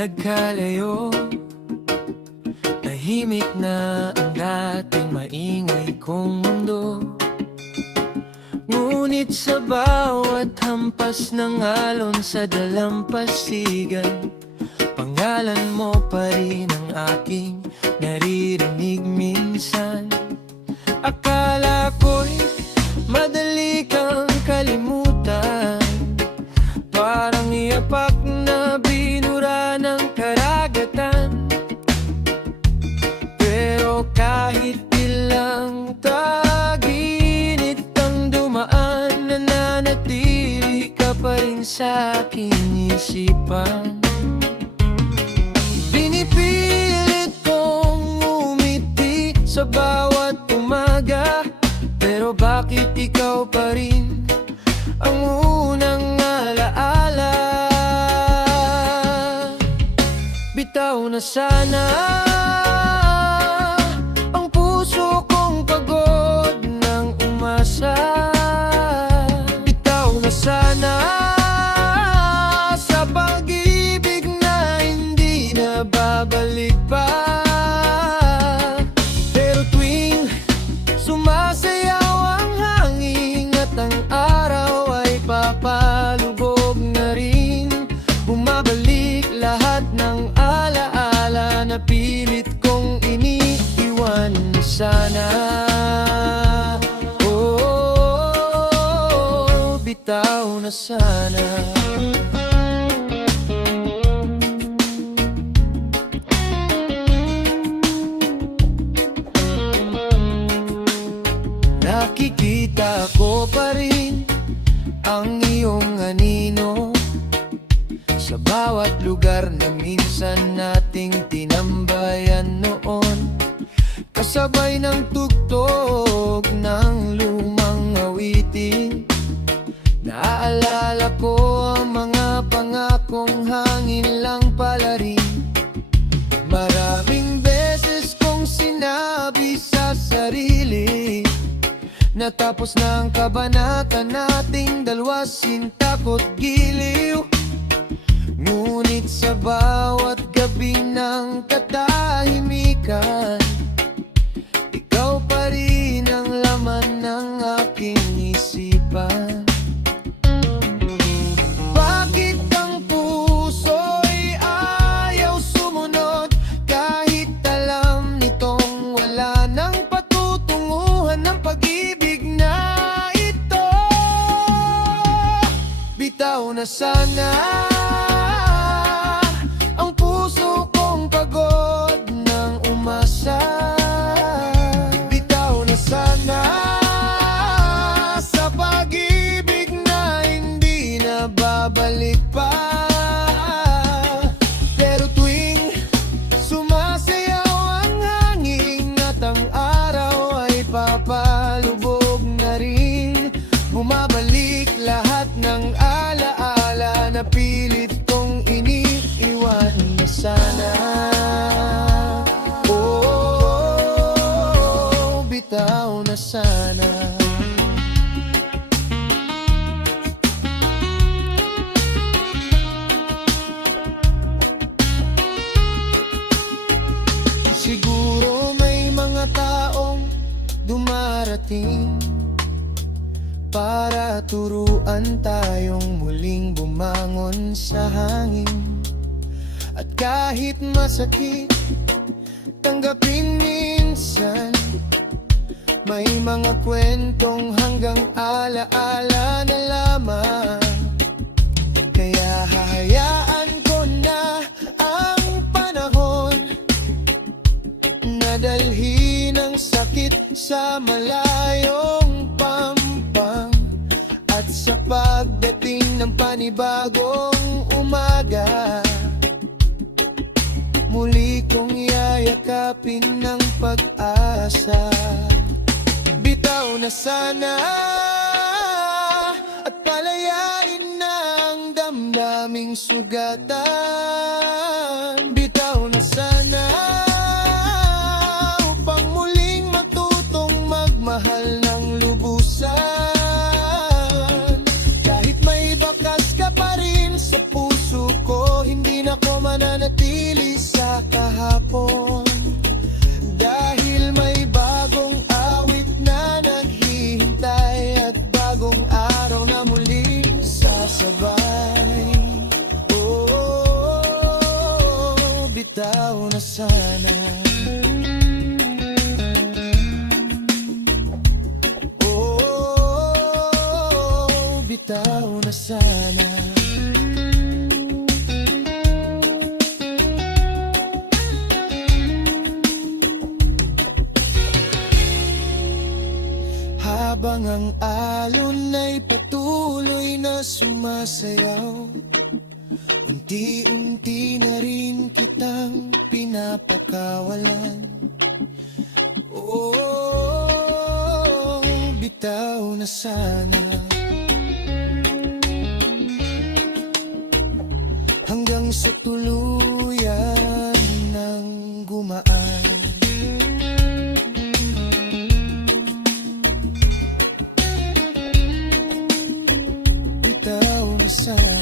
nagkalayo. Tahimik na ang dating maingay kong mundo, ngunit sa bawat hampas ng alon sa dalampasigan, pangalan mo pa rin ang aking naririnig minsan. Akala ko'y madali kang kalimutan, parang yapak na binura ng karagatan. Pero kahit ilang taginit ang dumaan, nananatili ka pa rin sa aking isipan. Pinipilit kong umiti sa bawat umaga, pero bakit ikaw pa rin ang unang alaala? Bitaw na sana ang puso kong pagod ng umasa. Bitaw na sana sa pag-ibig na hindi na babalik pa. Pero tuwing sumasayaw ang hangin at ang araw ay papalubog na rin, bumabalik lahat ng alaala na pilit kong iniiwan sana. Oh, bitaw na sana. Nakikita ko pa rin ang iyong anino sa bawat lugar na minsan nating tinambayan noon, kasabay ng tugtog ng lumang awitin. Naaalala ko ang mga pangakong hangin lang pala rin. Maraming beses kong sinabi sa sarili, natapos na ang kabanata nating dalawa, sintako't giliw. Ngunit sa bawat gabi ng katahimikan, ikaw pa rin ang laman ng aking isipan. Bakit ang puso'y ayaw sumunod, kahit alam nitong wala nang patutunguhan ng pag-ibig na ito? Bitaw na sana ang puso kong pagod ng umasa. Bitaw na sana sa pag-ibig na hindi na babalik pa. Pero tuwing sumasayaw ang hangin at ang araw ay papalubog na rin, bumabalik lahat ng alaala na pilit kong iniiwan na sana. Oh, bitaw na sana. Siguro may mga taong dumarating para turuan tayong muling bumangon sa hangin. At kahit masakit tanggapin minsan, may mga kwentong hanggang alaala na lamang. Kaya hahayaan ko na ang panahon na dalhin ang sakit sa malayong pampang. At sa pagdating ng panibagong umaga, muli kong yayakapin ng pag-asa. Bitaw na sana at palayain na ang damdaming sugatan. Bitaw na sana upang muling matutong magmahal ng lubusan. Kahit may bakas ka pa rin sa puso ko, hindi na ko mananatili sa kahapon. Dahil may bagong awit na naghihintay at bagong araw na muling sasabay. Oh, bitaw na sana. Oh, bitaw na sana. Habang ang alon ay patuloy na sumasayaw, unti-unti na rin kitang pinapakawalan. Oh, bitaw na sana. Hanggang sa tuluyan ng gumaan. Bitaw na sana.